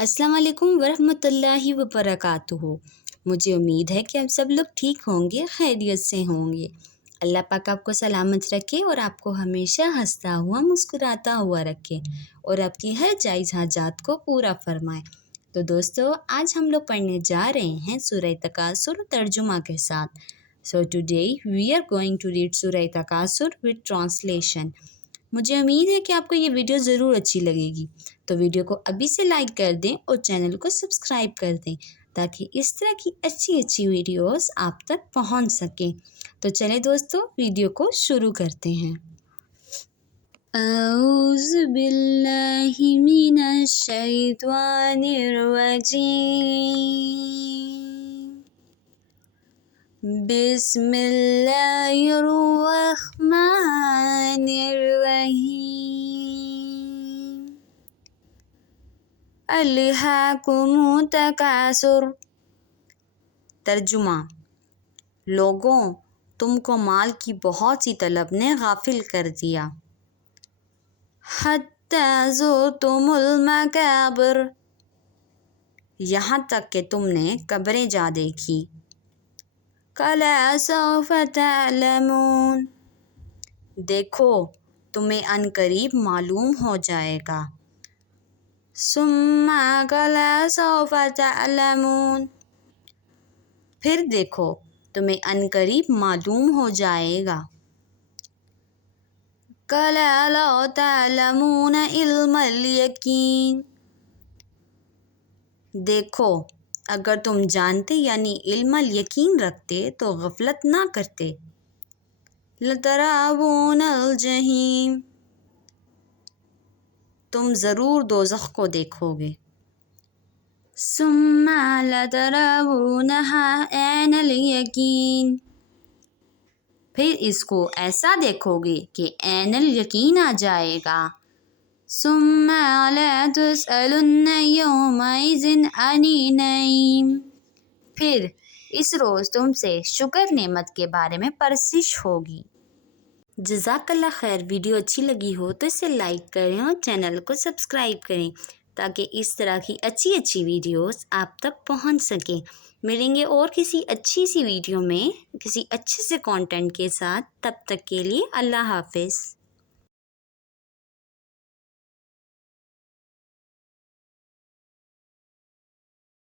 السلام علیکم ورحمۃ اللہ وبرکاتہ۔ مجھے امید ہے کہ آپ سب لوگ ٹھیک ہوں گے، خیریت سے ہوں گے۔ اللہ پاک آپ کو سلامت رکھے اور آپ کو ہمیشہ ہنستا ہوا مسکراتا ہوا رکھے اور آپ کی ہر جائز حاجات کو پورا فرمائے۔ تو دوستو، آج ہم لوگ پڑھنے جا رہے ہیں سورہ تکاثر ترجمہ کے ساتھ۔ So today we are going to read سورہ تکاثر with translation۔ مجھے امید ہے کہ آپ کو یہ ویڈیو ضرور اچھی لگے گی، تو ویڈیو کو ابھی سے لائک کر دیں اور چینل کو سبسکرائب کر دیں تاکہ اس طرح کی اچھی ویڈیوز آپ تک پہنچ سکیں۔ تو چلیں دوستو، ویڈیو کو شروع کرتے ہیں۔ اعوذ باللہ من الشیطان الرجیم، بسم اللہ الرحمن الرحیم۔ الہاکم التکاثر۔ ترجمہ: لوگوں، تم کو مال کی بہت سی طلب نے غافل کر دیا۔ حتی زرتم المقابر، یہاں تک کہ تم نے قبریں جا دیکھی۔ کلا سوف تعلمون، دیکھو تمہیں عنقریب معلوم ہو جائے گا۔ ثم کلا سوف تعلمون، پھر دیکھو تمہیں عنقریب معلوم ہو جائے گا۔ کلا لو تعلمون علم الیقین، دیکھو اگر تم جانتے یعنی علم الیقین رکھتے تو غفلت نہ کرتے۔ لترون الجحیم، تم ضرور دوزخ کو دیکھو گے۔ ثم لترونہا عین الیقین، پھر اس کو ایسا دیکھو گے کہ عین الیقین آ جائے گا۔ ثم لتسألن یومئذ عن النعیم، پھر اس روز تم سے شکر نعمت کے بارے میں پرسش ہوگی۔ جزاک اللہ خیر۔ ویڈیو اچھی لگی ہو تو اسے لائک کریں اور چینل کو سبسکرائب کریں تاکہ اس طرح کی اچھی ویڈیوز آپ تک پہنچ سکیں۔ ملیں گے اور کسی اچھی سی ویڈیو میں کسی اچھے سے کانٹینٹ کے ساتھ، تب تک کے لیے اللہ حافظ۔